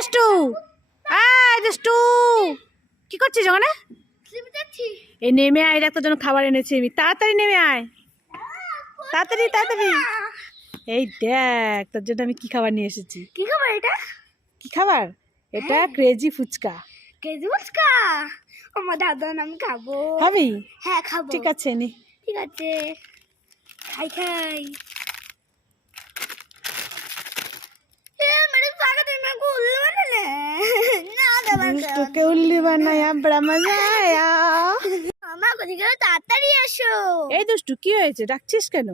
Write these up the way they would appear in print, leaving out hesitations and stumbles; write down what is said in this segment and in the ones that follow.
দুষ্টু, দুষ্টু কি করছিস ওখানে? এই নেমে আয়, দেখ তোর জন্য খাবার এনেছি আমি। তাড়াতাড়ি নেমে আয়, তাড়াতাড়ি তাড়াতাড়ি। এই দেখ তোর জন্য আমি কি খাবার নিয়ে এসেছি। কি খাবার এটা? কি খাবার এটা? ক্রেজি ফুচকা। ক্রেজি ফুচকা? আমার দাদা আমি খাবো। খাবি? হ্যাঁ খাবো। ঠিক আছে নি। ঠিক আছে, খাই খাই। তোকে উল্লি বানায়া বড়া মজা আয়া। মামা কোথায় গেল? তাড়াতাড়ি এসো। এই দুষ্টু কি হয়েছে, ডাকছিস কেন?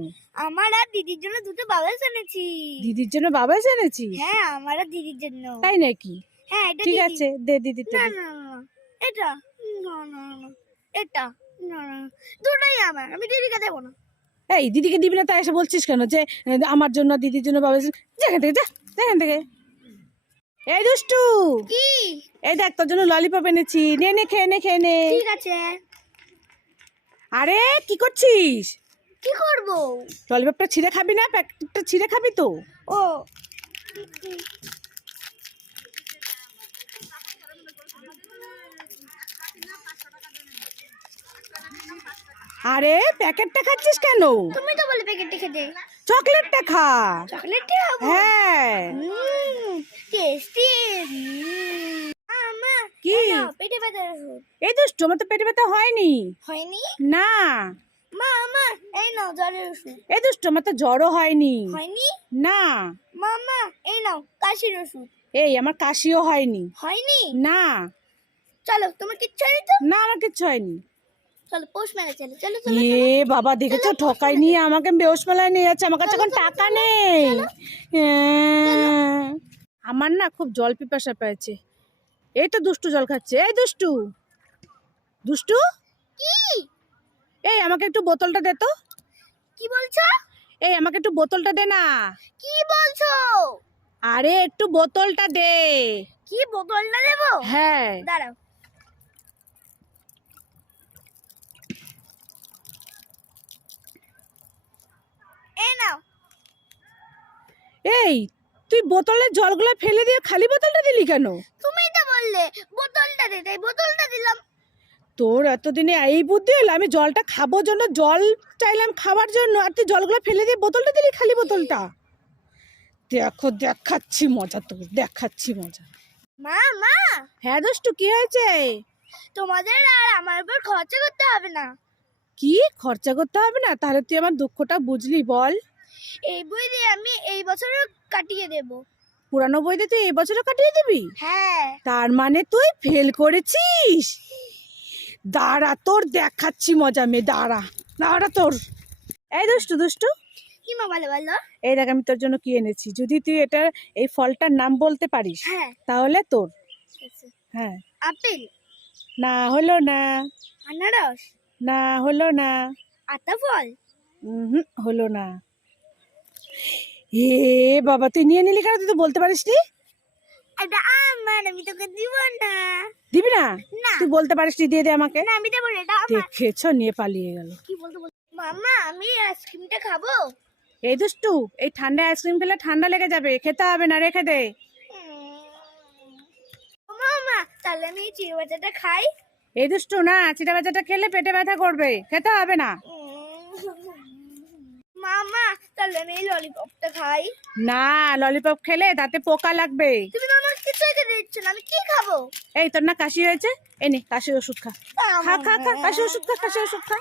আমার আর দিদির জন্য দুটো বাবাস এনেছি। দিদির জন্য বাবাস এনেছিস? হ্যাঁ আমার আর দিদির জন্য। তাই নাকি? হ্যাঁ এটা ঠিক দিদি। আছে দে দিদিটা। না না না এটা না না না এটা না না দুটোই আমার, আমি দিদিকে দেবো না। এই দিদিকে দিবি না তাই এসে বলছিস কেন যে আমার জন্য দিদির জন্য বাবা? যেখান থেকে যা, যেখান থেকে। এই দুষ্টু, কি? এই দেখ তোর জন্য ললিপপ এনেছি, নে নে খেয়ে নে, খেয়ে নে। ঠিক আছে। আরে কি করছিস? কি করব? ললিপপটা ছিঁড়ে খাবি না? প্যাকেটটা ছিঁড়ে খাবি তো? ও আরে প্যাকেটটা খাচ্ছিস কেন? তুমি তো বলে প্যাকেটটা খেতে। চকলেটটা খা। চকলেটটা খাবো? হ্যাঁ টেস্টি। মা কি? পেটে ব্যথা ওষুধ। এই দুষ্টু, আমার তো পেটে ব্যথা হয়নি। হয়নি? না। মা এই নাও জ্বরের ওষুধ। এই দুষ্টু, আমার তো জ্বরও হয়নি। হয়নি? না। মা এই নাও কাশির ওষুধ। এই আমার কাশিও হয়নি। হয়নি? না। চলো তোমার কিচ্ছু হয়নি তো? না আমার কিচ্ছু হয়নি। চলো পোষ মেলা চলো চলো এ বাবা দেখেছো, ঠকাই নিয়ে আমাকে বেহস মেলায় নিয়ে যাচ্ছে। আমার কাছে এখন টাকা নেই। আমার না খুব জল পিপাসা পেয়েছে। এই তো দুষ্টু জল খাচ্ছে। এই দুষ্টু, দুষ্টু কি? এই আমাকে একটু বোতলটা দে তো। কি বলছো? এই আমাকে একটু বোতলটা দে না। কি বলছো? আরে একটু বোতলটা দে। কি বোতলটা দেবো? হ্যাঁ দাঁড়াও। এই নাও। এই তুই বোতলের জলগুলো ফেলে দিয়ে খালি বোতলটা দিলি কেন? তুমিই তো বললে বোতলটা দে, তাই বোতলটা দিলাম। তোর এতদিনে এই বুদ্ধি হলো? আমি জলটা খাবো জন্য জল চাইলাম খাবার জন্য, আর তুই জলগুলো ফেলে দিয়ে বোতলটা দিলি, খালি বোতলটা। দেখো দেখাচ্ছি মজা, তোর দেখাচ্ছি মজা। মা হ্যাঁ দুষ্টু কি হয়েছে? তোমাদের আর আমার উপর খরচা করতে হবে না। কি খরচা করতে হবে না? তাহলে তুই আমার দুঃখটা বুঝলি বল? এই বই দিয়ে আমি এই বছরও কাটিয়ে দেব। পুরানো বইতে তুই এই বছরও কাটিয়ে দিবি? হ্যাঁ। তার মানে তুই ফেল করেছিস? দাঁড়া তোর দেখাচ্ছি মজা, মেয়ে দাঁড়া দাঁড়া তোর। এই দুষ্টু দুষ্টু, কি মা বলো বলো। এই দেখ আমি তোর জন্য কি এনেছি। যদি তুই এটার এই ফলটার নাম বলতে পারিস হ্যাঁ তাহলে তোর। আচ্ছা। হ্যাঁ। আপেল। না হলো না। আনারস। না হলো না। আতা ফল। হলো না। এ বাবা তুই নিয়ে নিলি কেন? তুই তো বলতে পারিস নি। এটা আমার, আমি তোকে দিব না। দিবি না? না। তুই বলতে পারিস নি, দিয়ে দে আমাকে। না আমি দেবো না, এটা আমার। দেখেছো, নিয়ে পালিয়ে গেল। কি বলতে মামা আমি আইসক্রিমটা খাবো? এই দুষ্টু, এই ঠান্ডা আইসক্রিম খেলে ঠান্ডা লেগে যাবে, খেতে হবে না, রেখে দে। মামা তাহলে আমি এই চিড়ে ভাজাটা খাই? এই দুষ্টু না, চিটা বাজাটা খেলে পেটে ব্যথা করবে, খেতে হবে না। মামা তাহলে আমি এই ললিপপটা খাই? না, ললিপপ খেলে তাতে পোকা লাগবে। তুমি তো আমাকে কিছুই খেতে দিচ্ছ না, আমি কি খাবো? এই তোর না কাশি হয়েছে, এই নে কাশির ওষুধ খা। খা খা খা, কাশির ওষুধ খা, কাশির ওষুধ খা।